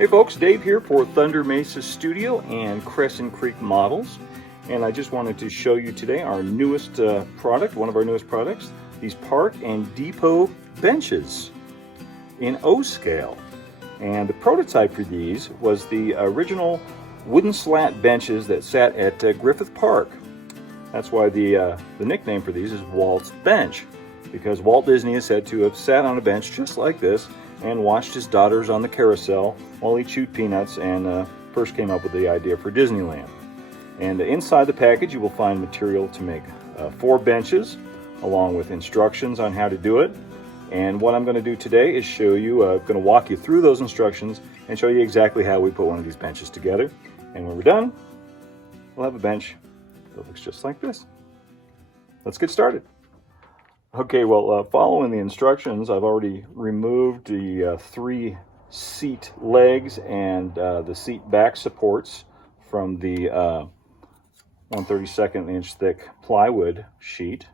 Hey folks, Dave here for Thunder Mesa Studio and Crescent Creek Models. And I just wanted to show you today our newest product, one of our newest products, these Park and Depot benches in O scale. And the prototype for these was the original wooden slat benches that sat at Griffith Park. That's why the nickname for these is Walt's Bench, because Walt Disney is said to have sat on a bench just like this and watched his daughters on the carousel while he chewed peanuts and first came up with the idea for Disneyland. And inside the package you will find material to make 4 benches along with instructions on how to do it. And what I'm going to do today is show you, I'm going to walk you through those instructions and show you exactly how we put one of these benches together. And when we're done, we'll have a bench that looks just like this. Let's get started. Okay, well, following the instructions, I've already removed the 3 seat legs and the seat back supports from the 1/32 inch thick plywood sheet.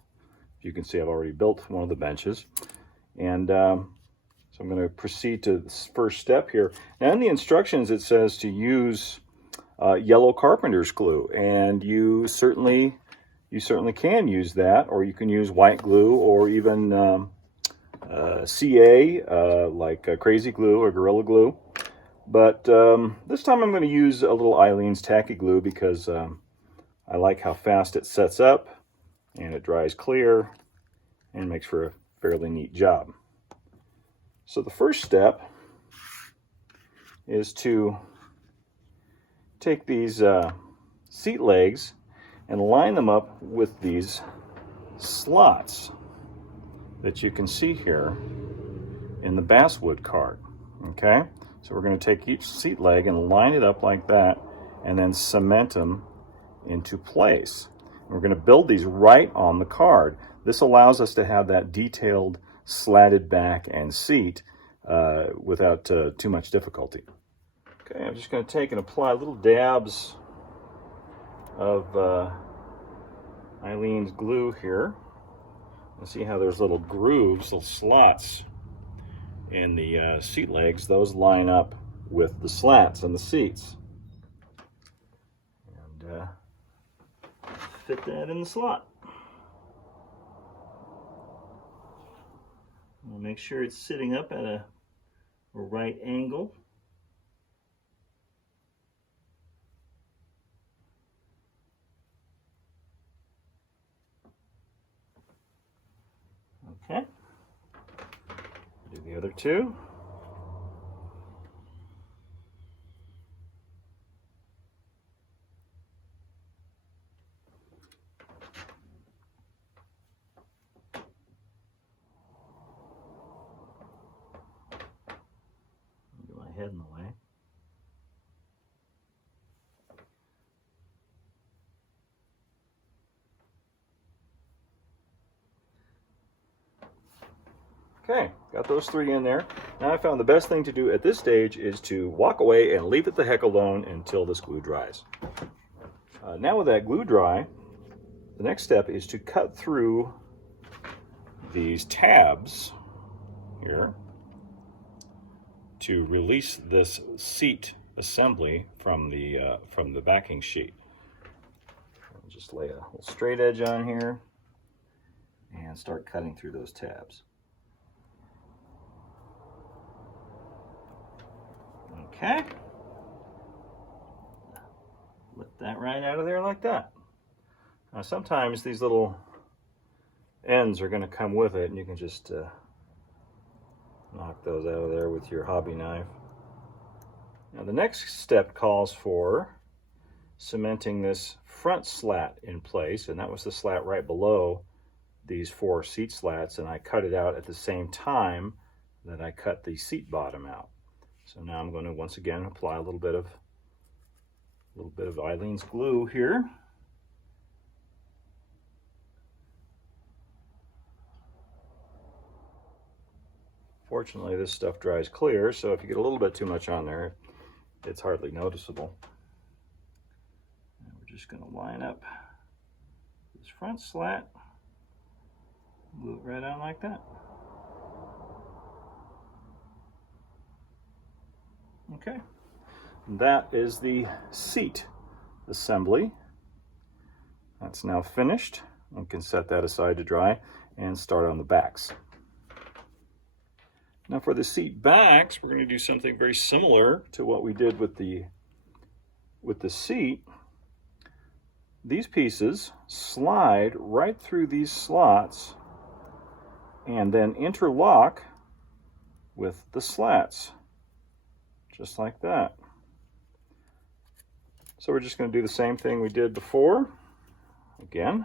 You can see I've already built one of the benches. And so I'm going to proceed to this first step here. Now in the instructions it says to use yellow carpenter's glue, and you certainly can use that, or you can use white glue, or even CA like Crazy Glue or Gorilla Glue. But this time I'm going to use a little Eileen's Tacky Glue because I like how fast it sets up and it dries clear and makes for a fairly neat job. So the first step is to take these seat legs and line them up with these slots that you can see here in the basswood cart. Okay, so we're going to take each seat leg and line it up like that and then cement them into place. We're going to build these right on the card. This allows us to have that detailed slatted back and seat without too much difficulty. Okay, I'm just going to take and apply little dabs of Eileen's glue here. And see how there's little grooves, little slots in the seat legs. Those line up with the slats on the seats. And fit that in the slot. We'll make sure it's sitting up at a right angle. Okay, do the other 2. Get my head in the way. Okay, got those 3 in there. Now I found the best thing to do at this stage is to walk away and leave it the heck alone until this glue dries. Now with that glue dry, the next step is to cut through these tabs here to release this seat assembly from the backing sheet. I'll just lay a little straight edge on here and start cutting through those tabs. Okay, lift that right out of there like that. Now sometimes these little ends are going to come with it, and you can just knock those out of there with your hobby knife. Now the next step calls for cementing this front slat in place, and that was the slat right below these 4 seat slats, and I cut it out at the same time that I cut the seat bottom out. So now I'm going to once again apply a little bit of Eileen's glue here. Fortunately, this stuff dries clear, so if you get a little bit too much on there, it's hardly noticeable. And we're just going to line up this front slat, glue it right on like that. Okay, that is the seat assembly. That's now finished. We can set that aside to dry and start on the backs. Now for the seat backs, we're going to do something very similar to what we did with the seat. These pieces slide right through these slots and then interlock with the slats, just like that. So we're just going to do the same thing we did before. Again,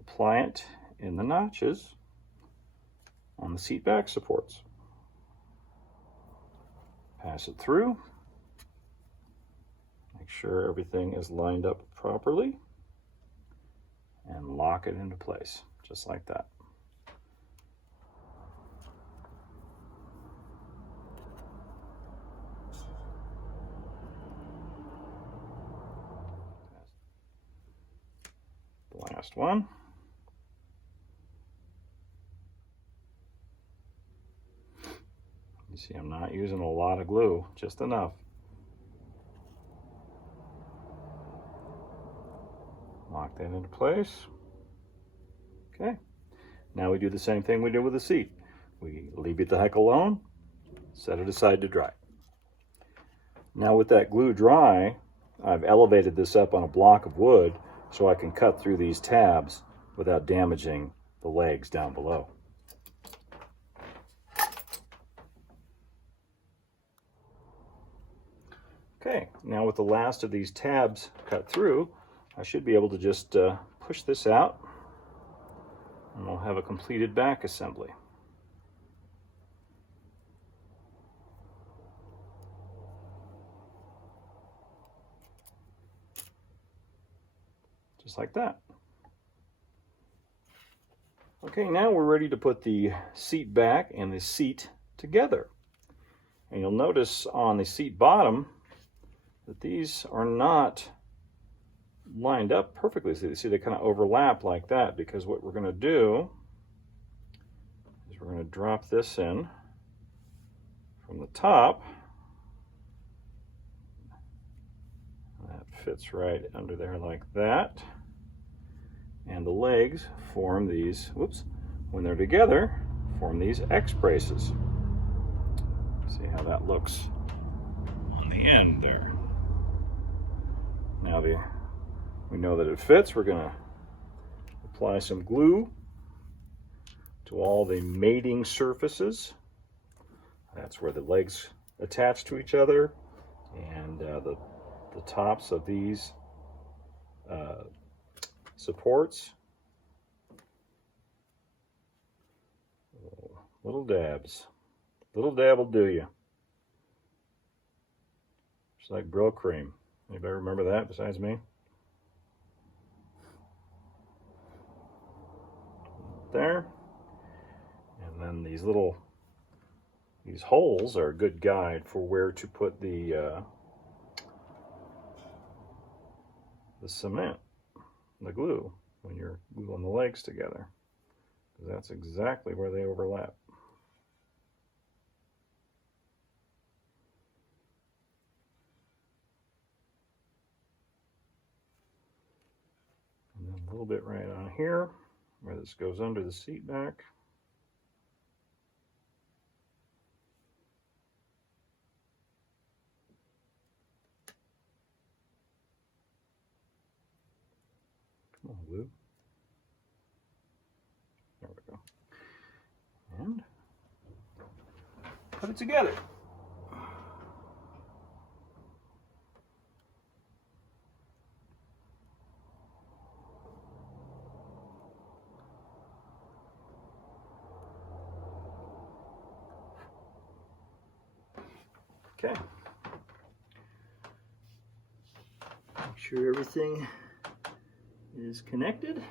apply it in the notches on the seat back supports. Pass it through. Make sure everything is lined up properly and lock it into place, just like that. The last one. You see, I'm not using a lot of glue, just enough. Lock that into place. Okay. Now we do the same thing we did with the seat. We leave it the heck alone, set it aside to dry. Now with that glue dry, I've elevated this up on a block of wood so I can cut through these tabs without damaging the legs down below. Okay, now with the last of these tabs cut through, I should be able to just push this out and we'll have a completed back assembly. Just like that. Okay, now we're ready to put the seat back and the seat together. And you'll notice on the seat bottom that these are not lined up perfectly. So you see they kind of overlap like that, because what we're going to do is we're going to drop this in from the top. That fits right under there like that. And the legs form these, whoops, when they're together, form these X braces. See how that looks on the end there. Now we know that it fits. We're going to apply some glue to all the mating surfaces. That's where the legs attach to each other, and the tops of these supports. Little dabs. Little dab will do you. Just like Brill cream. Anybody remember that besides me? There. And then these holes are a good guide for where to put the cement, the glue, when you're gluing the legs together, because that's exactly where they overlap. And then a little bit right on here, where this goes under the seat back. Come on, glue. There we go. And put it together. Okay. Make sure everything is connected.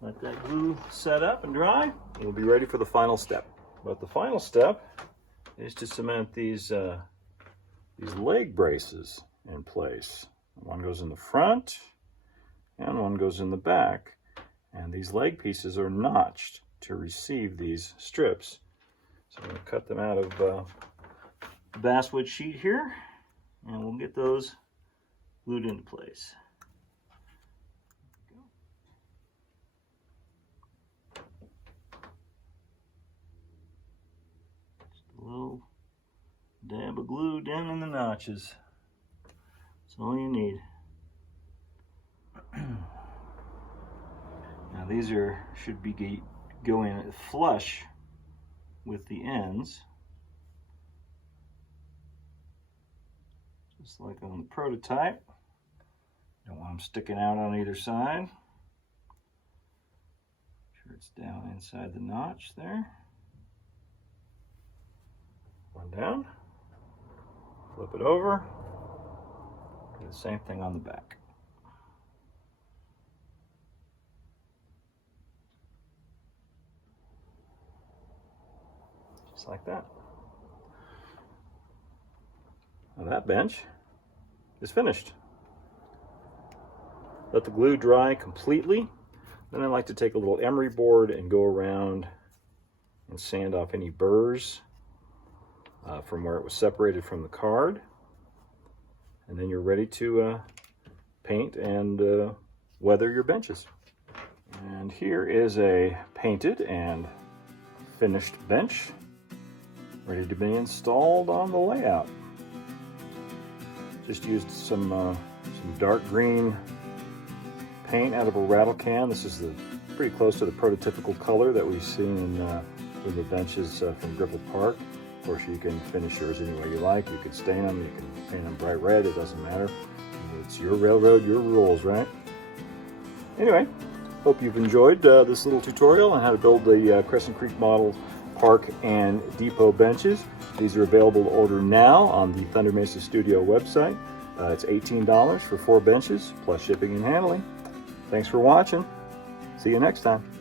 Let that glue set up and dry. We'll be ready for the final step. But the final step is to cement these leg braces in place. One goes in the front and one goes in the back. And these leg pieces are notched to receive these strips So I'm going to cut them out of basswood sheet here, and we'll get those glued into place. Just a little dab of glue down in the notches. That's all you need. Now these should be going flush with the ends, just like on the prototype. Don't want them sticking out on either side. Make sure it's down inside the notch there. One down, flip it over, do the same thing on the back. Just like that. Now that bench is finished. Let the glue dry completely. Then I like to take a little emery board and go around and sand off any burrs from where it was separated from the card. And then you're ready to paint and weather your benches. And here is a painted and finished bench, ready to be installed on the layout. Just used some dark green paint out of a rattle can. This is pretty close to the prototypical color that we've seen in the benches from Griffith Park. Of course, you can finish yours any way you like. You can stain them, you can paint them bright red, it doesn't matter. It's your railroad, your rules, right? Anyway, hope you've enjoyed this little tutorial on how to build the Crescent Creek model park and depot benches. These are available to order now on the Thunder Mesa Studio website. It's $18 for 4 benches, plus shipping and handling. Thanks for watching. See you next time.